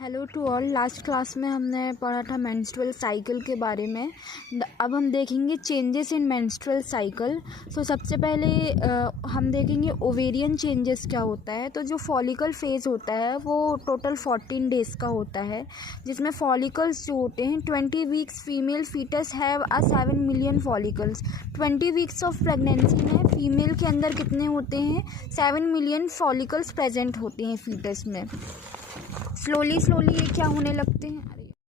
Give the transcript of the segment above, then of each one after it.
Hello to all. Last class में हमने पढ़ा था मेंस्ट्रुअल साइकिल के बारे में। अब हम देखेंगे चेंजेस इन मेंस्ट्रुअल साइकिल। सबसे पहले हम देखेंगे ओवेरियन चेंजेस क्या होता है। तो जो फॉलिकल फेज होता है वो टोटल 14 डेज़ का होता है, जिसमें फॉलिकल्स जो होते हैं 20 weeks female fetus have 7 million follicles. 20 weeks of pregnancy में फीमेल के अंदर कितने होते हैं? 7 मिलियन फॉलिकल्स प्रेजेंट होते हैं फीटस में। स्लोली ये क्या होने लगते हैं।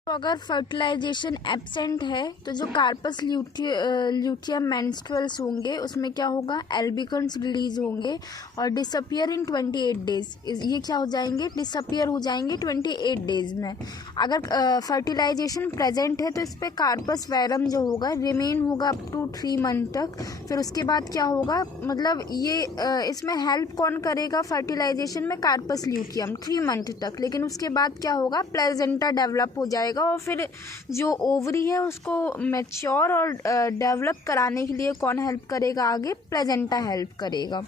तो अगर फर्टिलाइजेशन एब्सेंट है तो जो कार्पस ल्यूटियम मेंस्ट्रुअल्स होंगे उसमें क्या होगा? एल्बिकन्स रिलीज होंगे और डिसअपियर इन 28 डेज़। ये क्या हो जाएंगे? डिसअपियर हो जाएंगे 28 डेज़ में। अगर फर्टिलाइजेशन प्रेजेंट है तो इस पर कार्पस वैरम जो होगा रिमेन होगा अप टू 3 मंथ तक। फिर उसके बाद क्या होगा? मतलब ये इसमें हेल्प कौन करेगा फर्टिलाइजेशन में? कार्पस ल्यूटियम 3 मंथ तक। लेकिन उसके बाद क्या होगा? प्लेजेंटा डेवलप हो जाएगा और फिर जो ओवरी है उसको मैच्योर और डेवलप कराने के लिए कौन हेल्प करेगा? आगे प्लेजेंटा हेल्प करेगा।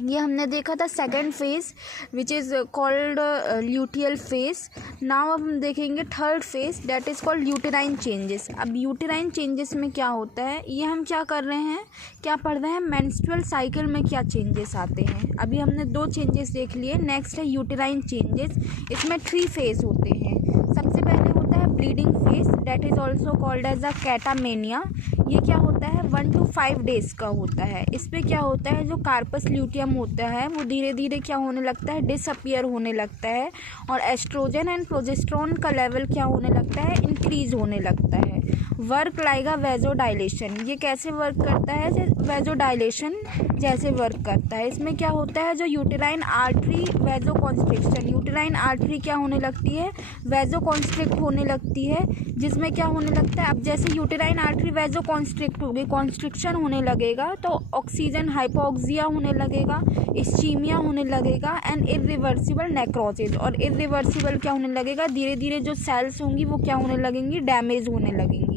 ये हमने देखा था second phase which is called luteal phase. Now अब हम देखेंगे third phase that is called uterine changes. अब यूटेराइन चेंजेस में क्या होता है, ये हम क्या कर रहे हैं, क्या पढ़ रहे हैं? मेंस्ट्रुअल साइकिल में क्या चेंजेस आते हैं। अभी हमने 2 चेंजेस देख लिए। नेक्स्ट है यूटेराइन चेंजेस। इसमें 3 फेज होते हैं। सबसे पहले होता है bleeding phase that is also called as a catamenia. ये क्या होता है? 1 to 5 डेज़ का होता है। इस पर क्या होता है, जो कार्पस ल्यूटियम होता है वो धीरे धीरे क्या होने लगता है? डिसअपियर होने लगता है और एस्ट्रोजन एंड प्रोजेस्टेरोन का लेवल क्या होने लगता है? इंक्रीज होने लगता है। वर्क लाएगा वेजोडाइलेशन। ये कैसे वर्क करता है? वेजोडाइलेशन जैसे वर्क करता है। इसमें क्या होता है, जो uterine artery vasoconstriction, uterine artery क्या होने लगती है? वेजो कॉन्स्ट्रिक्ट होने लगती है, जिसमें क्या होने लगता है? अब जैसे यूटेराइन आर्टरी वेजो कॉन्स्ट्रिक्ट होगी, कॉन्स्ट्रिक्शन होने लगेगा तो ऑक्सीजन हाइपोक्सिया होने लगेगा, इस्चीमिया होने लगेगा एंड इरिवर्सिबल नेक्रोसिस। और इरिवर्सिबल क्या होने लगेगा? धीरे धीरे जो सेल्स होंगी वो क्या होने लगेंगी? डैमेज होने लगेंगी।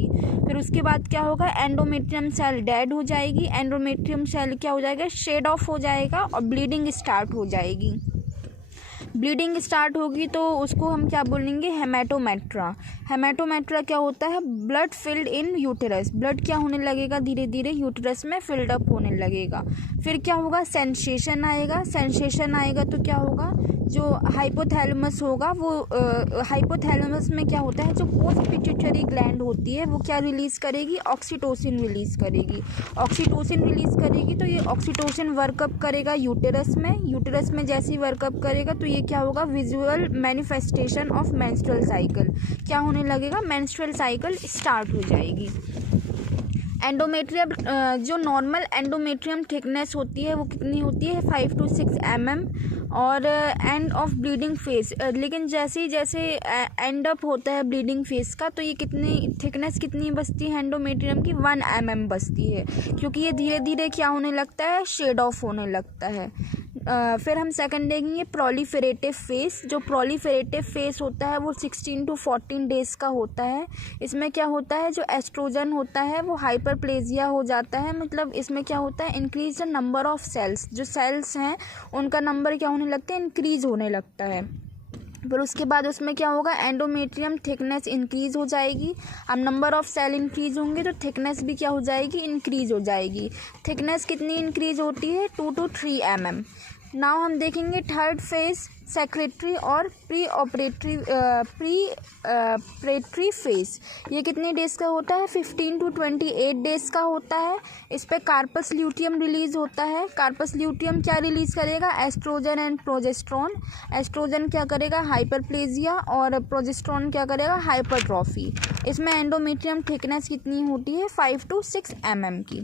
फिर उसके बाद क्या होगा? एंडोमेट्रियम सेल डेड हो जाएगी। एंडोमेट्रियम सेल क्या हो जाएगा? शेड ऑफ हो जाएगा और ब्लीडिंग स्टार्ट हो जाएगी। ब्लीडिंग स्टार्ट होगी तो उसको हम क्या बोलेंगे? हेमाटोमेट्रा। हेमाटोमेट्रा क्या होता है? Blood filled in uterus. Blood क्या होने लगेगा? धीरे धीरे यूटेरस में फिल्ड अप होने लगेगा। फिर क्या होगा? सेंसेशन आएगा। सेंसेशन आएगा तो क्या होगा? जो हाइपोथैलेमस होगा वो हाइपोथैलेमस में क्या होता है, जो पोस्ट पिट्यूटरी ग्लैंड होती है वो क्या रिलीज़ करेगी? ऑक्सीटोसिन रिलीज़ करेगी। ऑक्सीटोसिन रिलीज़ करेगी तो ये ऑक्सीटोसिन वर्कअप करेगा यूटेरस में। यूटेरस में जैसे ही वर्कअप करेगा तो ये क्या होगा? Visual manifestation of menstrual cycle क्या होने लगेगा? मेंस्ट्रुअल साइकिल स्टार्ट हो जाएगी। एंडोमेट्रियम जो नॉर्मल एंडोमेट्रियम थिकनेस होती है वो कितनी होती है? 5 to 6 mm। और एंड ऑफ ब्लीडिंग फेज, लेकिन जैसे एंड अप होता है ब्लीडिंग फेज का तो ये कितनी थिकनेस कितनी बचती है एंडोमेट्रियम की? 1 mm बचती है, क्योंकि ये धीरे धीरे क्या होने लगता है? शेड ऑफ होने लगता है। फिर हम सेकंड देखेंगे प्रोलिफेरेटिव फेस। जो प्रोलिफेरेटिव फेस होता है वो 16 to 14 डेज़ का होता है। इसमें क्या होता है, जो एस्ट्रोजन होता है वो हाइपरप्लेजिया हो जाता है। मतलब इसमें क्या होता है? Increase the number of cells. जो सेल्स हैं उनका नंबर क्या होने लगता है? इंक्रीज होने लगता है। फिर उसके बाद उसमें क्या होगा? एंडोमेट्रियम थिकनेस इंक्रीज हो जाएगी। अब नंबर ऑफ सेल इंक्रीज होंगे तो थिकनेस भी क्या हो जाएगी? इंक्रीज हो जाएगी। थिकनेस कितनी इंक्रीज होती है? 2 to 3 mm। नाउ हम देखेंगे थर्ड फेज सेक्रेटरी और प्रीपरेटरी फेज। ये कितने डेज़ का होता है? 15 to 28 डेज़ का होता है। इस पर कार्पस ल्यूटियम रिलीज़ होता है। कार्पस ल्यूटियम क्या रिलीज़ करेगा? Oestrogen and progesterone. एस्ट्रोजन क्या करेगा? हाइपरप्लेजिया और प्रोजेस्टेरोन क्या करेगा? हाइपरट्रॉफी। इसमें एंडोमेट्रियम थिकनेस कितनी होती है? 5 to 6 mm की।